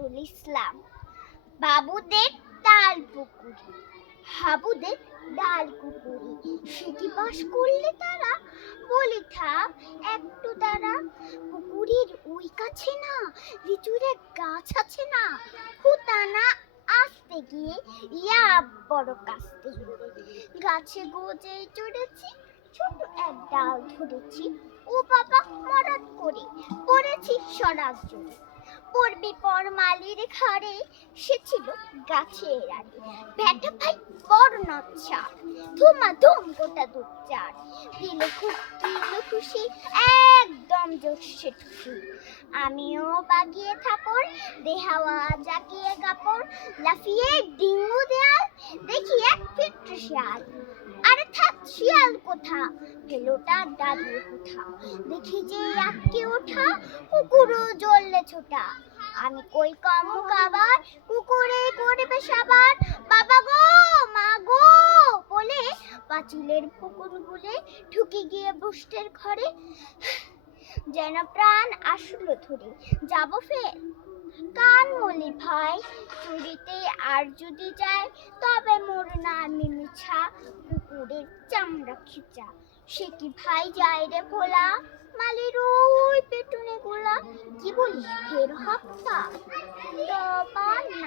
নজরুল ইসলাম। বাবুদের ডাল পুকুরি, হাবুদের ডাল কুকুরি, সেটি বাস করলে তারা বলি থাক একটু তারা। পুকুরির ওই কাছে না লিচুর এক গাছ আছে না, হুতানা আসতে গিয়ে ইয়া বড় কাস্তে গাছে গোজে চড়েছি, ছোট এক ডাল ধরেছি, ও বাবা মরাত করে পড়েছি সরাগ জুড়ে। পড়বি পর মালির ঘরে, সে ছিল গাছের আড়ে, ব্যাটা ভাই বড় নচ্ছা, ধুমাধুম গোটা দুচার, দিল খুশি একদম জোশে খুশি। আমিও বাগিয়ে থাপড়, দেহাওয়া জাগিয়ে কাপড়, লাফিয়ে ডিঙ্গু দেয়াল, দেখি এক ফিট্টু শিয়াল। আরে থাক শিয়াল কোথা, ফেলোটা দাদুর কোথা, দেখি যে আটকে ওঠা, কুকুরও জ্বললে ছোটা। আমি কই কম খাবার, কুকুরে করবে সাবার, বাবা গো মা গো বলে পাঁচিলের পুকুর গুলে ঢুকে গিয়ে বুষ্টের ঘরে। যেন প্রাণ আসলো ধরে যাব ফের, কান মলি ভাই চুরিতে আর যদি যায়, তবে মোর না আমি মিছা, কুকুরের চামড়া খিচা। সে কি ভাই যায় রে ভোলা, মালির ওই পেটুনে গোলা, কি বলিস ফের হপ্তা, তবা না